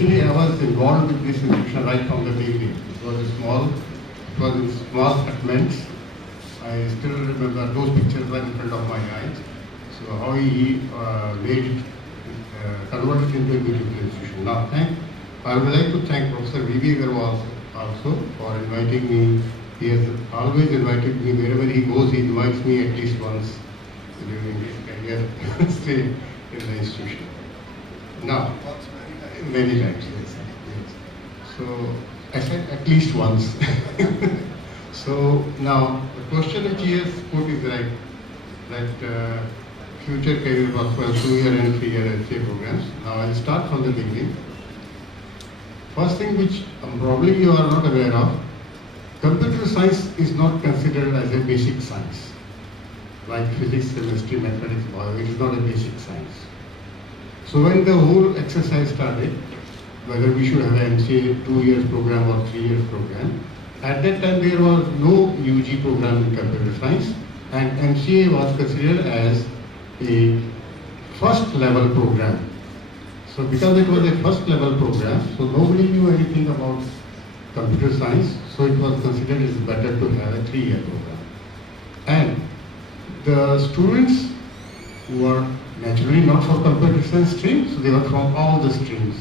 Actually, I was involved with this institution right from the beginning. It was in small segments. I still remember those pictures were in front of my eyes. So how he made it, converted into a beautiful institution. Now, I would like to thank Professor V.V. Agarwal also for inviting me. He has always invited me wherever he goes. He invites me at least once during his career stay in the institution. Now, many times, yes. So I said at least once. So now the question which he has put is right, that future career was for 2-year and 3-year MCA programs. Now I'll start from the beginning. First thing which probably you are not aware of, computer science is not considered as a basic science. Like physics, chemistry, mathematics, biology, it is not a basic science. So when the whole exercise started, whether we should have an MCA 2 years program or 3 years program, at that time there was no UG program in computer science, and MCA was considered as a first level program. So because it was a first level program, so nobody knew anything about computer science, so it was considered it's better to have a 3-year program. And the students were naturally not for computer science stream, so they were from all the streams.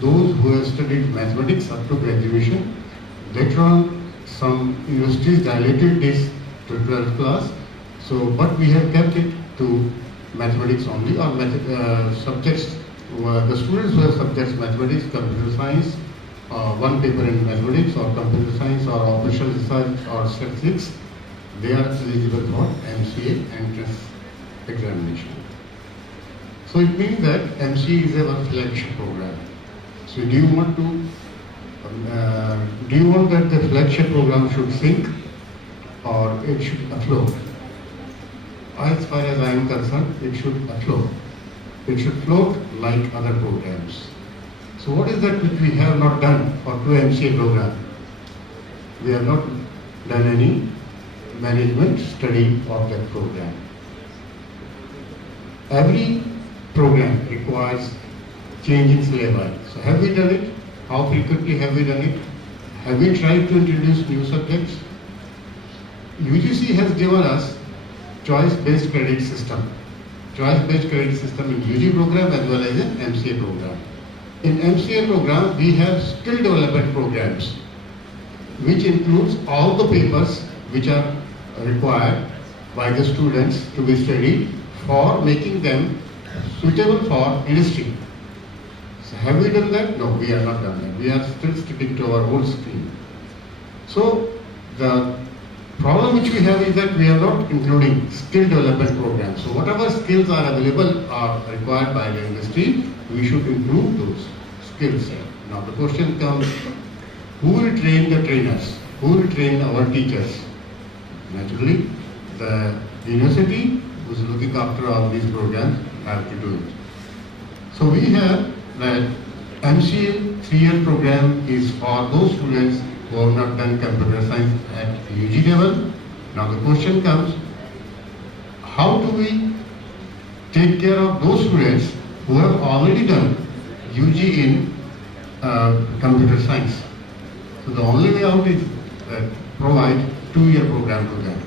Those who have studied mathematics up to graduation, later on some universities dilated this to 12th class, so but we have kept it to mathematics only, or subjects. The students who have subjects mathematics, computer science, one paper in mathematics or computer science or operational research or statistics, they are eligible for MCA entrance examination. So it means that MCA is a flagship program. So do you want that the flagship program should sink or it should afloat? As far as I am concerned, it should afloat. It should float like other programs. So what is that which we have not done for 2 MCA program? We have not done any management study of that program. Every program requires changing syllabi. So have we done it? How frequently have we done it? Have we tried to introduce new subjects? UGC has given us choice-based credit system. Choice-based credit system in UG program as well as in MCA program. In MCA program, we have skill development programs, which includes all the papers which are required by the students to be studied for making them suitable for industry. So have we done that? No, we are not done that. We are still sticking to our old stream. So the problem which we have is that we are not including skill development programs. So whatever skills are available or required by the industry, we should include those skills. Now the question comes, who will train the trainers? Who will train our teachers? Naturally, the university who is looking after all these programs have to do it. So we have that MCA 3-year program is for those students who have not done computer science at UG level. Now the question comes, how do we take care of those students who have already done UG in computer science? So the only way out is provide 2-year program to them.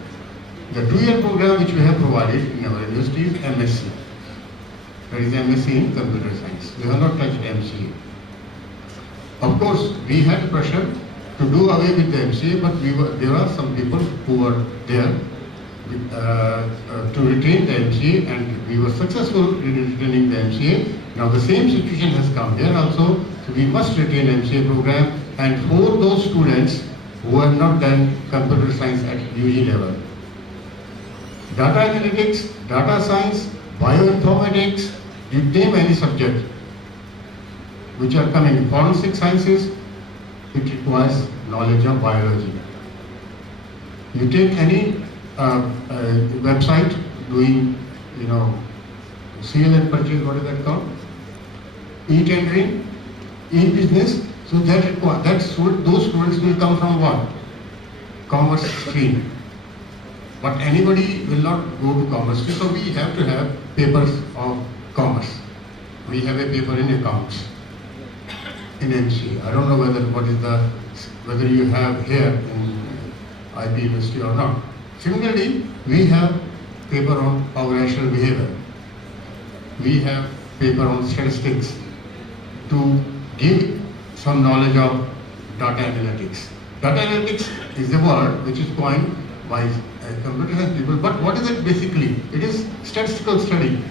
The 2-year program which we have provided in our university is MSc. That is MSc in computer science. We have not touched MCA. Of course, we had pressure to do away with the MCA, but there are some people who were there to retain the MCA, and we were successful in retaining the MCA. Now the same situation has come here also, so we must retain MCA program, and for those students who have not done computer science at UG level. Data analytics, data science, bioinformatics, you name any subject which are coming, forensic sciences, it requires knowledge of biology. You take any website doing, sale and purchase, what is that called? E-tendering, e-business. So those students will come from what? Commerce stream. But anybody will not go to commerce stream, so we have to have papers of commerce. We have a paper in accounts. in MC. I don't know whether you have here in IB University or not. Similarly, we have paper on organizational behavior. We have paper on statistics to give some knowledge of data analytics. Data analytics is a word which is coined by computer science people, but what is it basically? It is statistical study.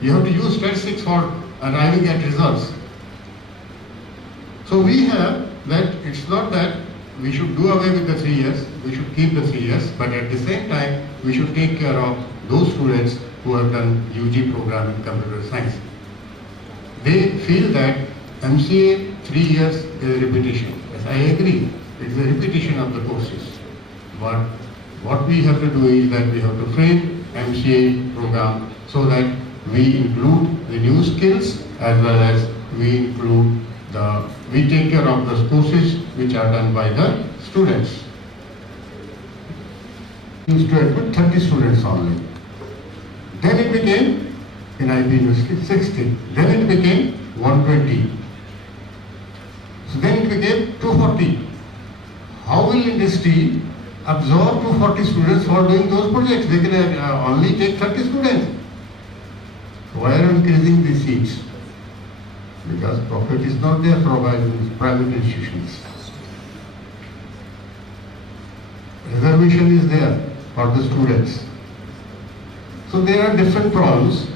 You have to use statistics for arriving at results. So we have that it's not that we should do away with the 3 years, we should keep the 3 years, but at the same time we should take care of those students who have done UG program in computer science. They feel that MCA 3 years is a repetition. Yes, I agree, it's a repetition of the courses. But what we have to do is that we have to frame MCA program so that we include the new skills as well as we take care of the courses which are done by the students. Used to admit 30 students only. Then it became, in IB University, 60. Then it became 120. So then it became 240. How will industry absorb 240 students for doing those projects? They can only take 30 students. Why are increasing the seats? Because profit is not there provided in private institutions. Reservation is there for the students. So there are different problems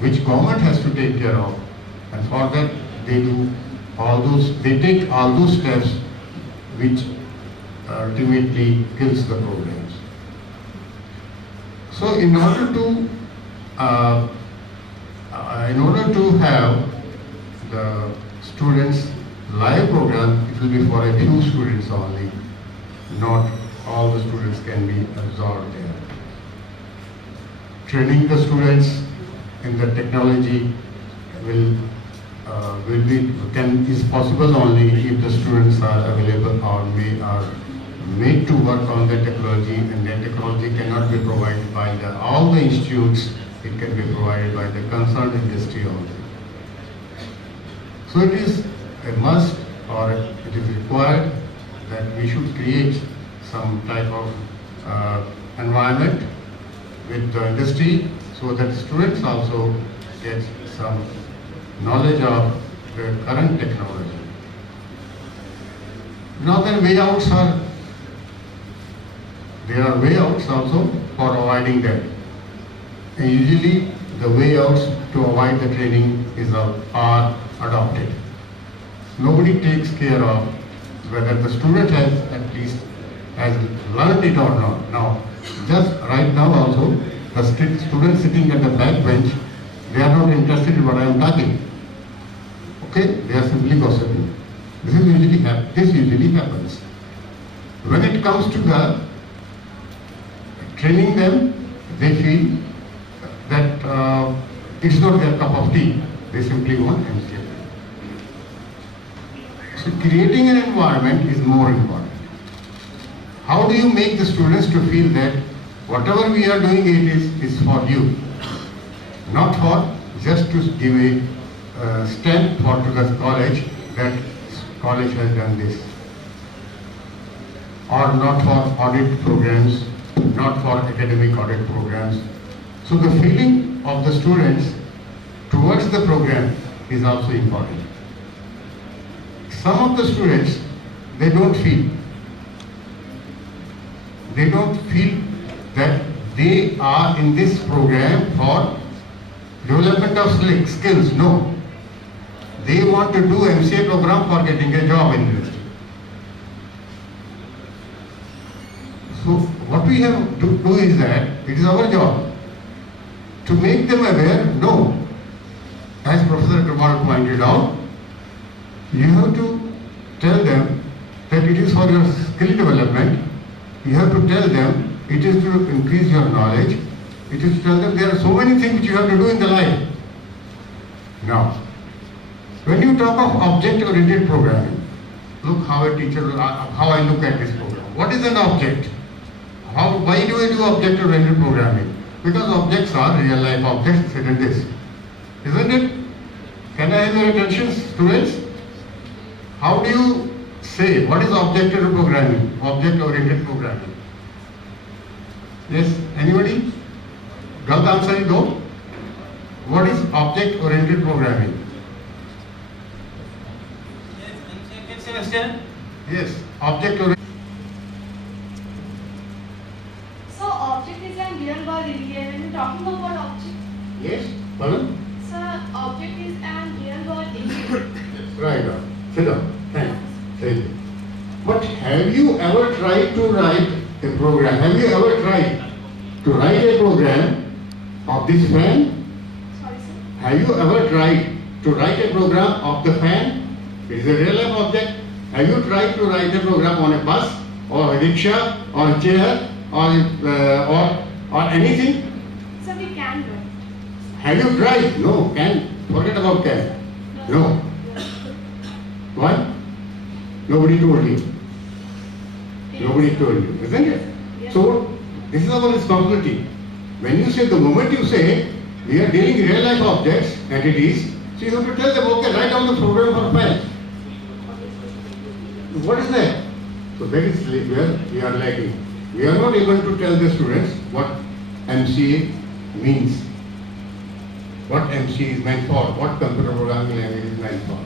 which government has to take care of, and for that they take all those steps which ultimately kills the programs. So in order to have the students live program, it will be for a few students only, not all the students can be absorbed there. Training the students in the technology is possible only if the students are available or are made to work on the technology, and that technology cannot be provided by all the institutes. It can be provided by the concerned industry only. So it is a must, or it is required, that we should create some type of environment with the industry so that students also get some knowledge of the current technology. Now then, there are way outs also for avoiding that. And usually the way outs to avoid the training are adopted. Nobody takes care of whether the student has learned it or not. Now, just right now also, the students sitting at the back bench, they are not interested in what I am talking. Okay, they are simply gossiping. This usually happens. When it comes to the training them, they feel that it's not their cup of tea. They simply want MCA. So creating an environment is more important. How do you make the students to feel that whatever we are doing is for you, not for just to give a stamp to the college that college has done this, or not for audit programs, not for academic audit programs. So the feeling of the students towards the program is also important. Some of the students, they don't feel that they are in this program for development of skills. No. They want to do MCA program for getting a job in university. So what we have to do is that it is our job to make them aware. No. As Professor Kamal pointed out, you have to tell them that it is for your skill development. You have to tell them it is to increase your knowledge. It is to tell them there are so many things which you have to do in the life. Now, when you talk of object-oriented programming, look how I look at this program. What is an object? Why do I do object-oriented programming? Because objects are real-life objects, isn't it? Can I have your attention, students? how do you say what is object-oriented programming? Object-oriented programming. Yes, anybody? Don't answer it, no? What is object-oriented programming? Yes, semester. Yes, object-oriented. So object is a real world area. When we're talking about object, Yes, pardon? so object is a real world area. Right on. Sit down. Thanks. Thank you. But have you ever tried to write a program? Have you ever tried to write a program of this fan? Sorry, sir. Have you ever tried to write a program of the fan? It is a real life object. Have you tried to write a program on a bus or a rickshaw or a chair or anything? So we can do it. Have you tried? No. Can. Forget about can. No. Why? Nobody told you. Nobody told you, isn't it? Yes. So, this is our responsibility. When you say, the moment you say, we are dealing real life objects, entities, so you have to tell them, okay, write down the program for file. What is that? So that is where we are lacking. We are not able to tell the students what MCA means, what MCA is meant for, what computer programming language is meant for.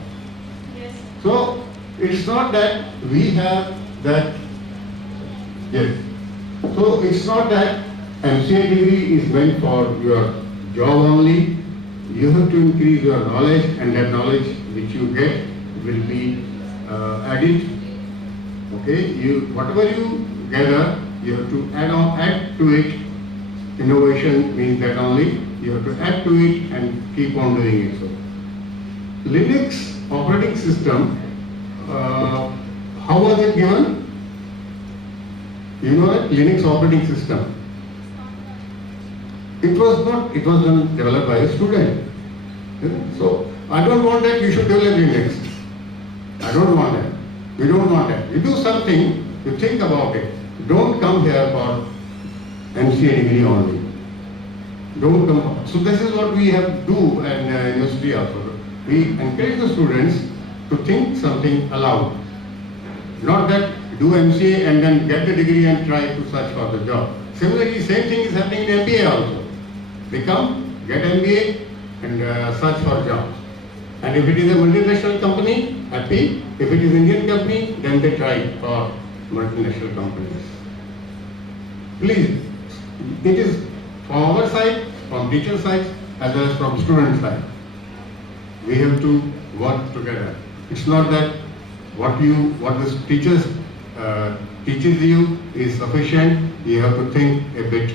Yes. So it's not that we have that. Yes. So it's not that MCA degree is meant for your job only. You have to increase your knowledge, and that knowledge which you get will be added. Okay. Whatever you gather, you have to add to it. Innovation means that only. You have to add to it and keep on doing it. So Linux operating system. How was it given? You know that Linux operating system. It was done developed by a student. So I don't want that you should develop Linux. I don't want that. We don't want that. You do something, you think about it. Don't come here for MCA degree only. Don't come. So this is what we have to do at university also. We encourage the students to think something aloud. Not that do MCA and then get the degree and try to search for the job. Similarly, same thing is happening in MBA also. They come, get MBA and search for jobs. And if it is a multinational company, happy. If it is Indian company, then they try for multinational companies. Please, it is from our side, from teacher side, as well as from student side. We have to work together. It's not that what the teachers teaches you is sufficient. You have to think a bit,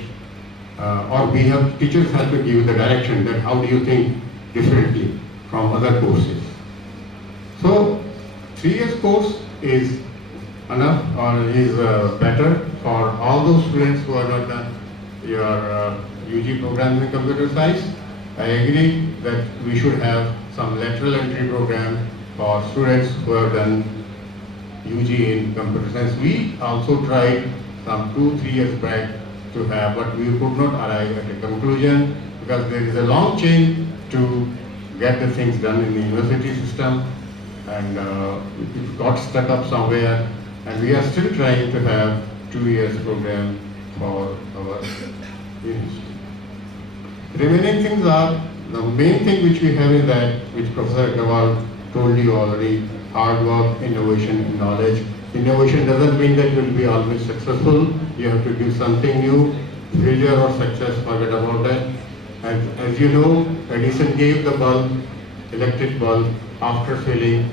or teachers have to give the direction that how do you think differently from other courses. So 3 years course is enough or is better for all those students who are not done your UG program in computer science. I agree that we should have some lateral entry program for students who have done UG in computer science. We also tried some 2-3 years back to have, but we could not arrive at a conclusion because there is a long chain to get the things done in the university system, and it got stuck up somewhere, and we are still trying to have 2 years program for our university. Remaining things are, the main thing which we have is that, which Professor Agarwal told you already, hard work, innovation, and knowledge. Innovation doesn't mean that you will be always successful. You have to give something new. Failure or success, forget about that. And as you know, Edison gave the bulb, electric bulb, after failing,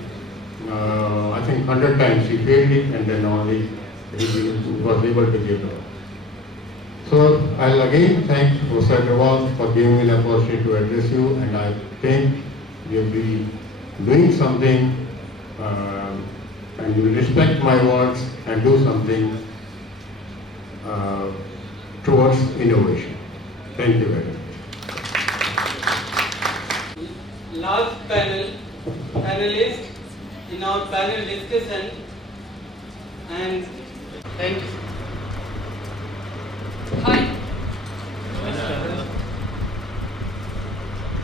I think 100 times. He failed it, and then only he was able to give the bulb. So I'll again thank Professor Agarwal for giving me the opportunity to address you, and I think you'll be doing something and you will respect my words and do something towards innovation. Thank you very much. Last panelist in our panel discussion, and thank you. Hi.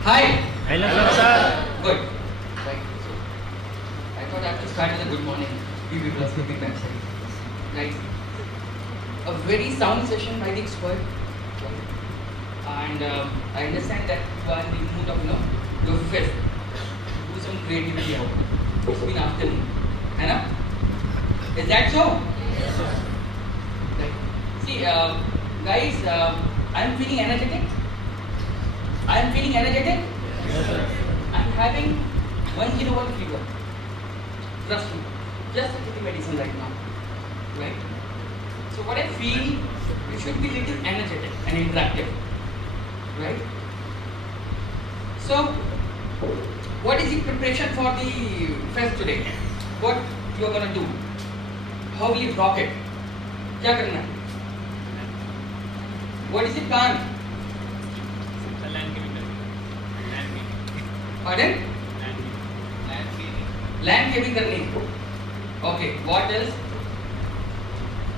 Hi. Hello, sir. Good. Thank you. I thought I have to start with the a very sound session by the expert. And I understand that you are in the mood of, your fest. Do some creativity out. It's been afternoon. Is that so? Yes, sir. Right. See, guys, I'm feeling energetic. I'm feeling energetic. Yes, sir. I'm having 101 fever. Trust me. Just taking medicine right now. Right? So what I feel, you should be little energetic and interactive. Right? So, what is the preparation for the fest today? What you are gonna do? How will you rock it? क्या करना है? What is the plan? Pardon? Landscaping करनी है. Okay. What else?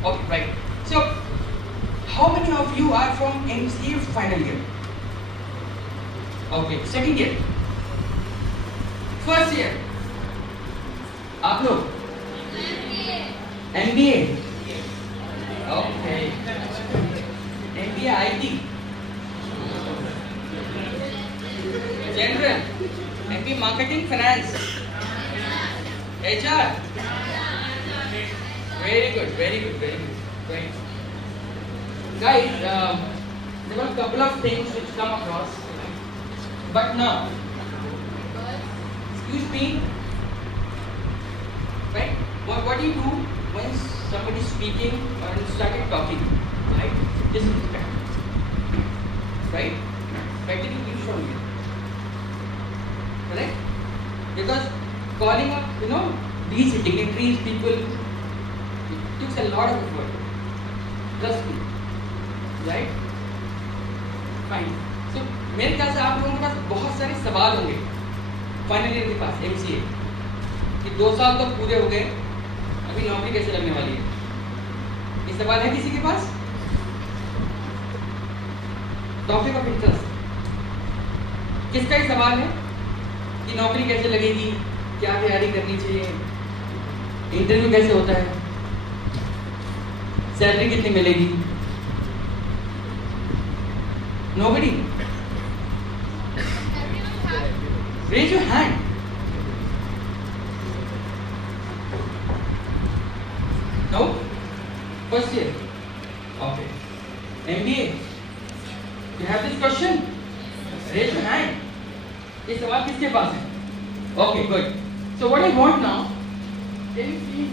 Okay, right. So, how many of you are from MCA final year? Okay, second year. First year. आप लोग? MBA. Okay. MBA IT. General. MBA Marketing Finance. HR. Very good, very good, very good. Right. Guys, there were a couple of things which come across. But now, excuse me, right? What do you do when somebody is speaking or started talking? Right? Disrespect. Right? Practically you show me. Correct? Because calling up, these dignitaries, people, it takes a lot of effort. Trust me. Right? Fine. So, मेरे ख्याल से आप लोगों के पास बहुत सारे सवाल होंगे फाइनल ईयर के पास MCA कि 2 साल तो पूरे हो गए, अभी नौकरी कैसे लगने वाली है? ये सवाल है किसी के पास? टॉपिक ऑफ इंटरेस्ट किसका ही सवाल है कि नौकरी कैसे लगेगी, क्या तैयारी करनी चाहिए, इंटरव्यू कैसे होता है, सैलरी कितनी मिलेगी? Nobody? Raise your hand. No? First year? Okay. MBA? You have this question? Raise your hand. ये सवाल किसके पास है? Okay, good. So what I want now, can you please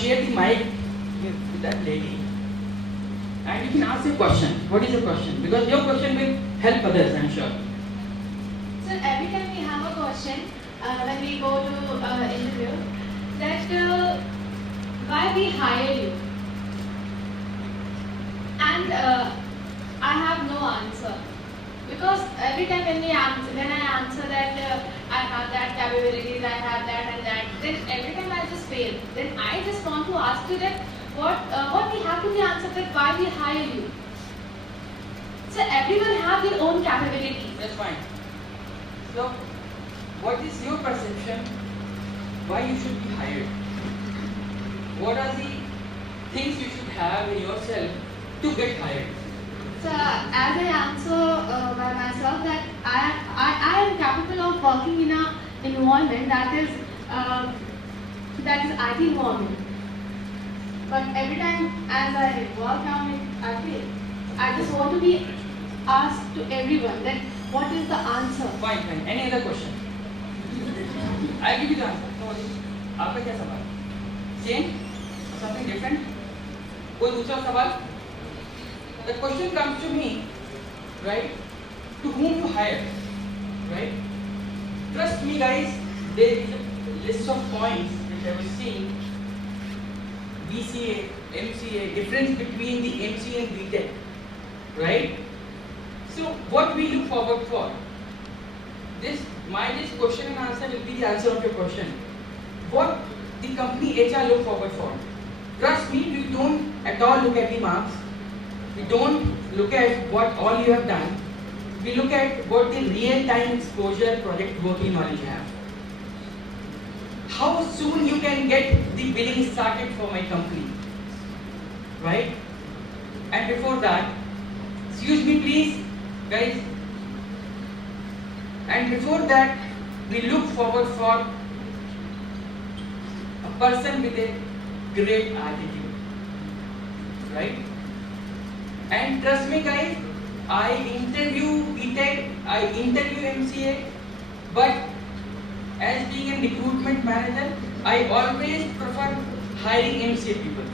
share the mic with that lady? And you can ask a question. What is your question? Because your question will help others, I'm sure. So every time we have a question, when we go to interview, that why we hire you? And I have no answer. Because every time when I answer that I have that capabilities, I have that and that, then every time I just fail. Then I just want to ask you that what we have to be answered, that why we hire you. So everyone have their own capabilities. That's fine. So, what is your perception why you should be hired? What are the things you should have in yourself to get hired? So as I answer by myself, that I am capable of working in an environment that is IT environment. But every time as I work on it, I fail. I just want to be asked to everyone that what is the answer? Fine, fine. Any other question? I'll give you the answer. No worries. आपका क्या सवाल? Same? Something different? कोई दूसरा सवाल? The question comes to me, right? To whom you hire, right? Trust me, guys. There is a list of points which I was seeing. BCA, MCA, difference between the MCA and BTech, right? So what we look forward for? This question and answer will be the answer of your question. What the company HR look forward for? Trust me, we don't at all look at the marks. We don't look at what all you have done. We look at what the real-time exposure project working knowledge you have. How soon you can get the billing started for my company, right? And before that, excuse me please, guys. And before that, we look forward for a person with a great attitude, right? And trust me guys, I interview BTech, I interview MCA, but as being a recruitment manager, I always prefer hiring MCA people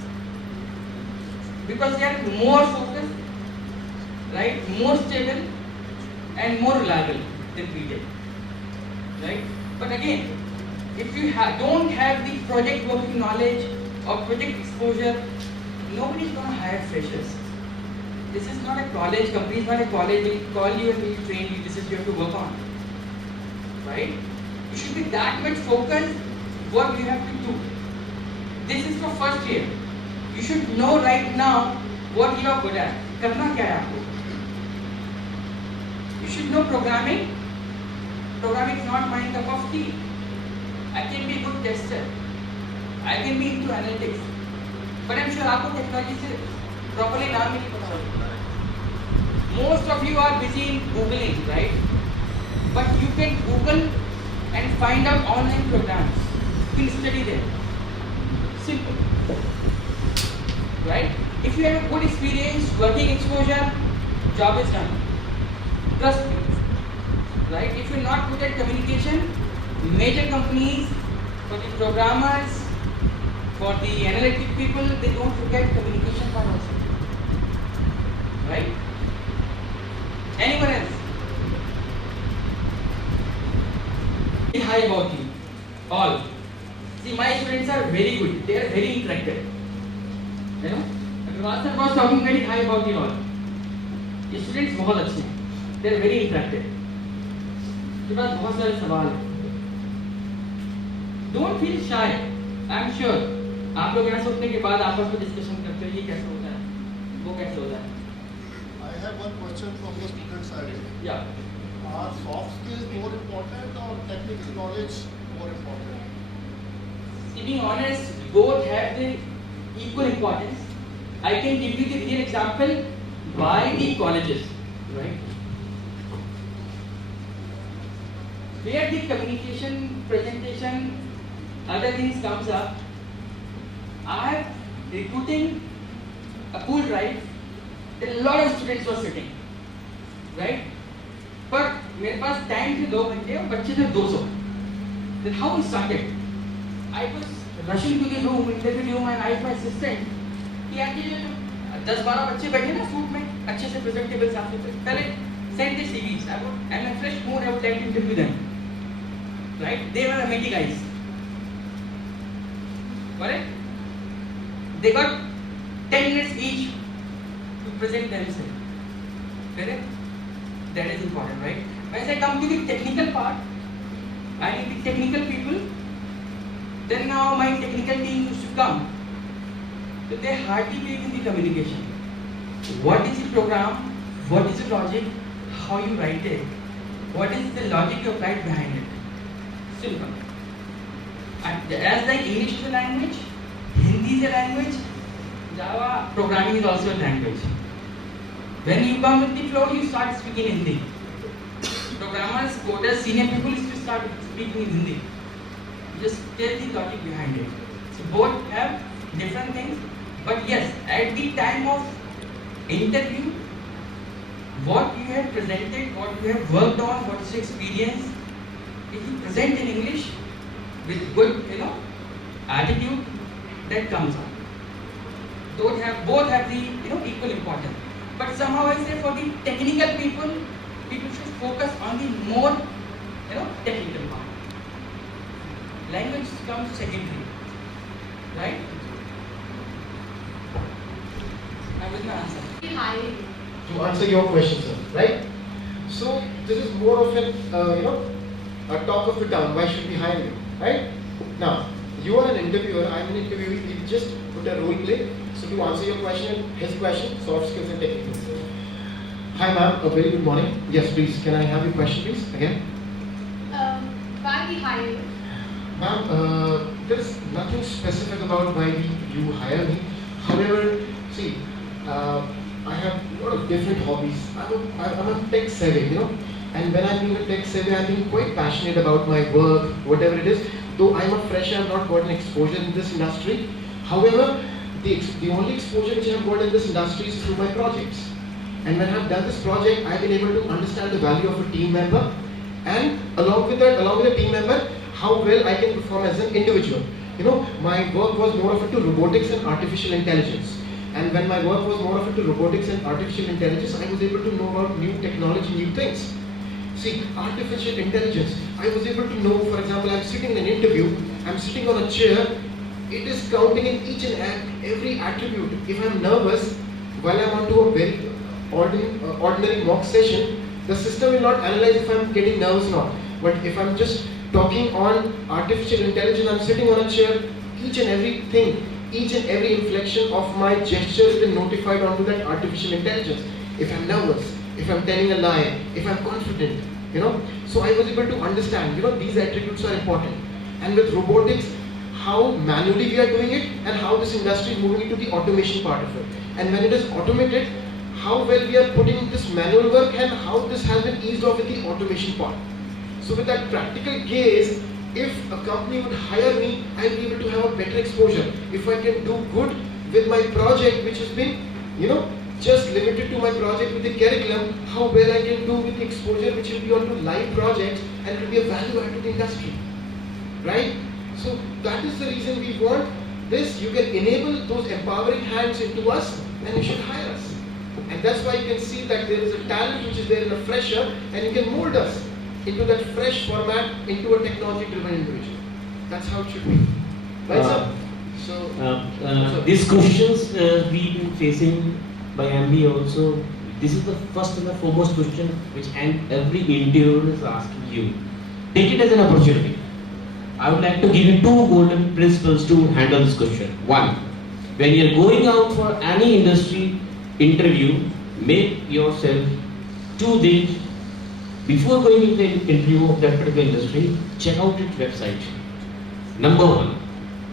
because they are more focused, right? More stable and more reliable than BTech, right? But again, if you don't have the project working knowledge or project exposure, nobody is going to hire freshers. This is not a college, company is not a college, will call you and will train you, this is you have to work on, right? You should be that much focused what you have to do. This is for first year. You should know right now what you are good at. Karna kya hai aapko? You should know programming. Programming is not my cup of tea. I can be a good tester. I can be into analytics. But I'm sure आपको technology से properly नाम ही नहीं पता होगा. Most of you are busy in Googling, right? But you can Google and find out online programs. You can study them. Simple. Right? If you have a good experience, working exposure, job is done. Trust me. Right? If you're not good at communication, major companies, for the programmers, for the analytic people, they don't forget communication part also. Right? Anyone else? High about you. All. See, my students are very good. They are very interactive. You know? Master was talking very high about you all. ये students बहुत अच्छे हैं. They are very interactive. के पास बहुत सारे सवाल हैं. Don't feel shy. I'm sure. आप लोग यहाँ सोचने के बाद आपस में डिस्कशन करते हो ये कैसे होता है, वो कैसे होता है. I have one question from the student side. Yeah. Are soft skills more important or technical knowledge more important? To be honest, both have the equal importance. I can give you the real example by the colleges, right? Where the communication, presentation, other things comes up, I am recruiting a pool drive. A lot of students were sitting, right? But मेरे पास time थे 2 घंटे और बच्चे थे 200. Then how we started? I was rushing to the room, interview room, and I asked my assistant कि यार ये जो 10-12 बच्चे बैठे ना सूट में अच्छे से presentable साफ सुथरे, पहले send the CVs. I'm in a fresh mood. I would like to interview them. Right? They were amazing guys. Correct? They got 10 minutes each to present themselves. Correct? That is important, right? When I come to the technical part, I need the technical people. Then now my technical team used to come. So they hardly believe in the communication. What is the program? What is the logic? How you write it? What is the logic you applied behind it? Simple. And as like English is a language, Hindi is a language, Java programming is also a language. When you come with the flow, you start speaking Hindi. Programmers, coders, senior people used to start speaking in Hindi. Just tell the logic behind it. So both have different things. But yes, at the time of interview, what you have presented, what you have worked on, what is your experience, if you present in English with good, attitude, that comes out. Both have the, equal importance. But somehow I say for the technical people should focus on the more, technical part. Language comes secondary, right? Now with my answer. Hiring. To answer your question, sir, right? So this is more of an, a talk of the town. Why should we hire you, right? Now, you are an interviewer. I'm an interviewee. We just put a role play. So to answer your question, his question, soft skills and technical skills. Hi, ma'am. A very good morning. Yes, please. Can I have your question, please? Again. Why we hire you? Ma'am, there is nothing specific about why you hire me. However, see, of different hobbies. I'm a tech savvy, you know. And when I'm being a tech savvy, I'm being quite passionate about my work, whatever it is. Though I'm a fresher, I've not gotten exposure in this industry. However, the only exposure which I've got in this industry is through my projects. And when I've done this project, I've been able to understand the value of a team member, and along with a team member, how well I can perform as an individual. You know, my work was more of into robotics and artificial intelligence. And when my work was more of into robotics and artificial intelligence, I was able to know about new technology, new things. See, artificial intelligence, I was able to know, for example, I'm sitting in an interview, I'm sitting on a chair, it is counting in each and every attribute. If I'm nervous, while I'm onto a very ordinary mock session, the system will not analyze if I'm getting nervous or not. But if I'm just talking on artificial intelligence, I'm sitting on a chair, each and everything, each and every inflection of my gesture has been notified onto that artificial intelligence. If I'm nervous, if I'm telling a lie, if I'm confident, you know. So I was able to understand, you know, these attributes are important. And with robotics, how manually we are doing it and how this industry is moving into the automation part of it. And when it is automated, how well we are putting this manual work and how this has been eased off with the automation part. So with that practical case, if a company would hire me, I'll be able to have a better exposure. If I can do good with my project, which has been, you know, just limited to my project with the curriculum, how well I can do with the exposure which will be onto live projects and it will be a value add to the industry, right? So that is the reason we want this. You can enable those empowering hands into us and you should hire us. And that's why you can see that there is a talent which is there in a fresher and you can mold us into that fresh format into a technology driven individual. That's how it should be. Right, sir? So, these questions we've been facing by MB also, this is the first and the foremost question which every interviewer is asking you. Take it as an opportunity. I would like to give you 2 golden principles to handle this question. 1, when you are going out for any industry interview, make yourself 2 days before going into the interview of that particular industry, check out its website. Number 1,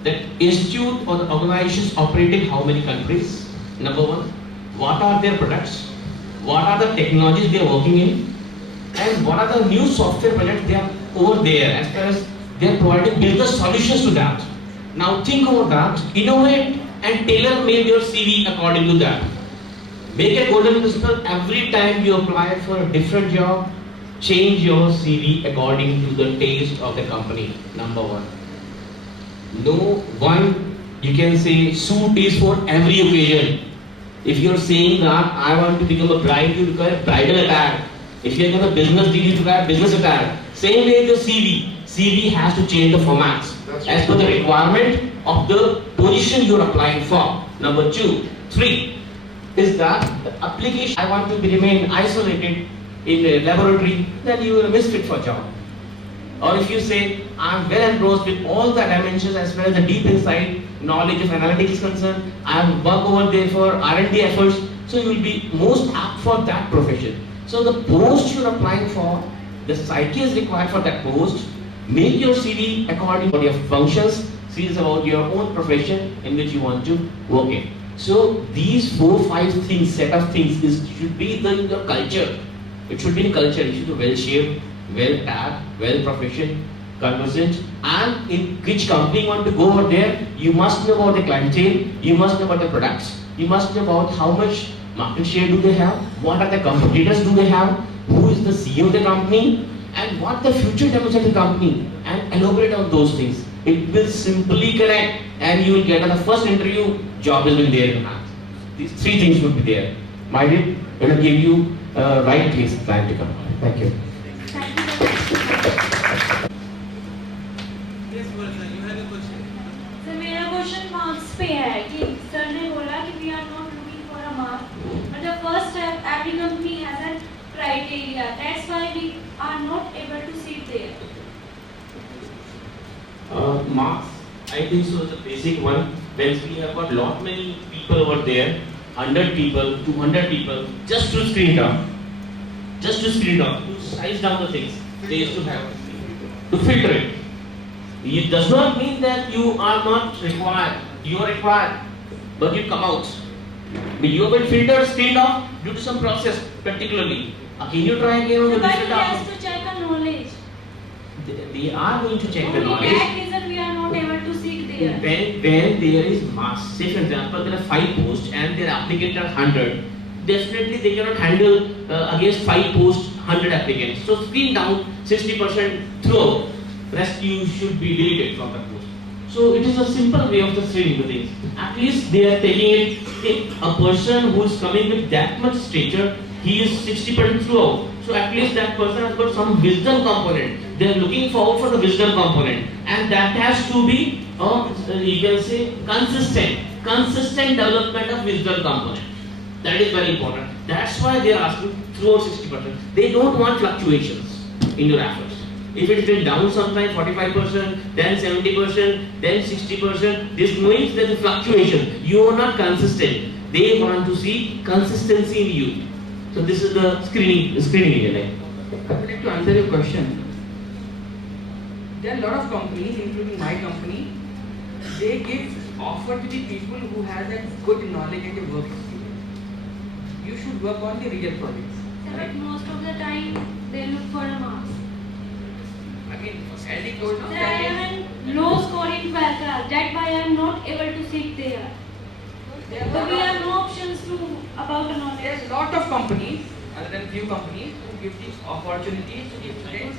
that institute or the organizations operate in how many countries? Number 1, what are their products? What are the technologies they are working in? And what are the new software projects they are over there as far as they are providing business solutions to that. Now think about that, innovate and tailor-make your CV according to that. Make a golden principle every time you apply for a different job, change your CV according to the taste of the company. Number 1. No one, you can say, suit is for every occasion. If you're saying that I want to become a bride, you require bridal attire. If you're going to business deal, you require business attire. Same way the CV. CV has to change the formats as per the requirement of the position you're applying for. Number 2. 3 is that the application, I want to remain isolated in a laboratory, then you are a misfit for job. Or if you say, I'm well engrossed with all the dimensions as well as the deep inside knowledge of analytics is concerned, I have worked over there for R&D efforts, so you will be most apt for that profession. So the post you're applying for, the psyche is required for that post. Make your CV according to your functions, see about your own profession in which you want to work in. So these 4-5 things, set of things, should be in your culture. It should be in culture. You should be well shaped, well tagged, well proficient, conversant, and in which company you want to go over there, you must know about the clientele, you must know about the products, you must know about how much market share do they have, what are the competitors do they have, who is the CEO of the company, and what the future demands of the company, and elaborate on those things. It will simply connect and you will get at the first interview, job has been there in hand. These 3 things would be there. My dear, it will give you right place plan to come. Thank you. Yes, Varsa, you had a question. Sir मेरा question marks पे है कि sir ने बोला कि we are not looking for a mark but the first step every company has a criteria, that's why we are not able to sit there. Marks, I think so, is the basic one. When we have got lot many people over there, 100 people, 200 people, just to screen down, to size down the things they used to have, to filter it. It does not mean that you are not required. You are required, but you come out. But you have been filtered, screened off due to some process particularly. Can you try again on the But result he after? has to check the knowledge. They are going to check the Only knowledge. that reason we are not able to seek there. When there is mass, say for example there are 5 posts and their applicants are 100, definitely they cannot handle against 5 posts 100 applicants. So screen down 60% throughout. Rest you should be deleted from the post. So it is a simple way of the screening the things. At least they are taking it. If a person who is coming with that much stature, he is 60% throughout. So at least that person has got some wisdom component. They are looking forward for the wisdom component, and that has to be, you can say, consistent development of wisdom component. That is very important. That's why they are asking throughout 60%. They don't want fluctuations in your efforts. If it is down sometime 45%, then 70%, then 60%, this means there is fluctuation. You are not consistent. They want to see consistency in you. So this is the screening area. I would like to answer your question. There are a lot of companies, including my company, they give offer to the people who have that good knowledge and the work experience. You should work on the real projects. But Right? most of the time they look for a marks. Again, as he told now, Sir, I am in low scoring class. That's why I am not able to sit there. So we have no options to about the knowledge. there's a lot of companies, other than few companies, who give these opportunities to the students.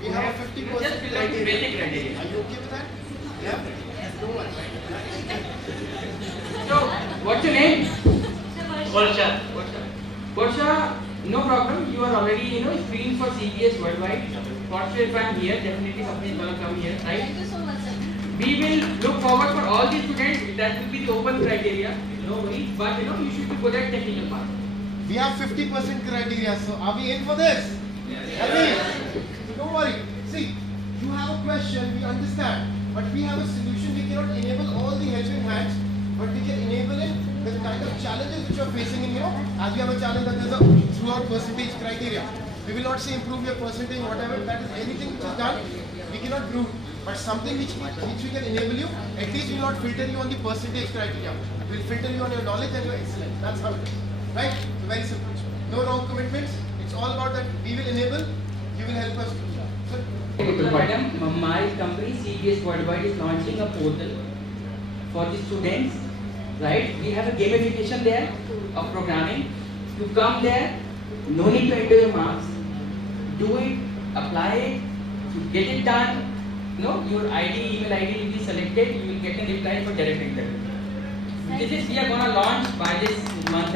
We have a 50% Just fill out the basic criteria. Are you okay with that? Yeah? No one. So, what's your name? Varsha. Varsha, no problem. You are already, screened for CBS worldwide. Fortunately, if I am here, definitely something is going to come here, right? Thank you so much, sir. We will look forward for all the students. That will be the open criteria. No worries. But you should be good at technical part. We have 50% criteria, so are we in for this? Yes. Don't worry. See, you have a question, we understand. But we have a solution. We cannot enable all the helping hands, but we can enable it with the kind of challenges which you are facing in, as we have a challenge that there is a throughout percentage criteria. We will not say improve your percentage, whatever, that is anything which is done, we cannot do. But something which we can enable you, at least we will not filter you on the percentage criteria. We will filter you on your knowledge and your excellence. That's how it is. Right? So very simple. No wrong commitments. It's all about that we will enable, you will help us do. So, Madam, my company CBS Worldwide is launching a portal for the students, right? We have a gamification there of programming. You come there, no need to enter your marks. Do it, apply it, you get it done. Your ID, email ID will be selected, you will get a reply for direct interview. We are gonna launch by this month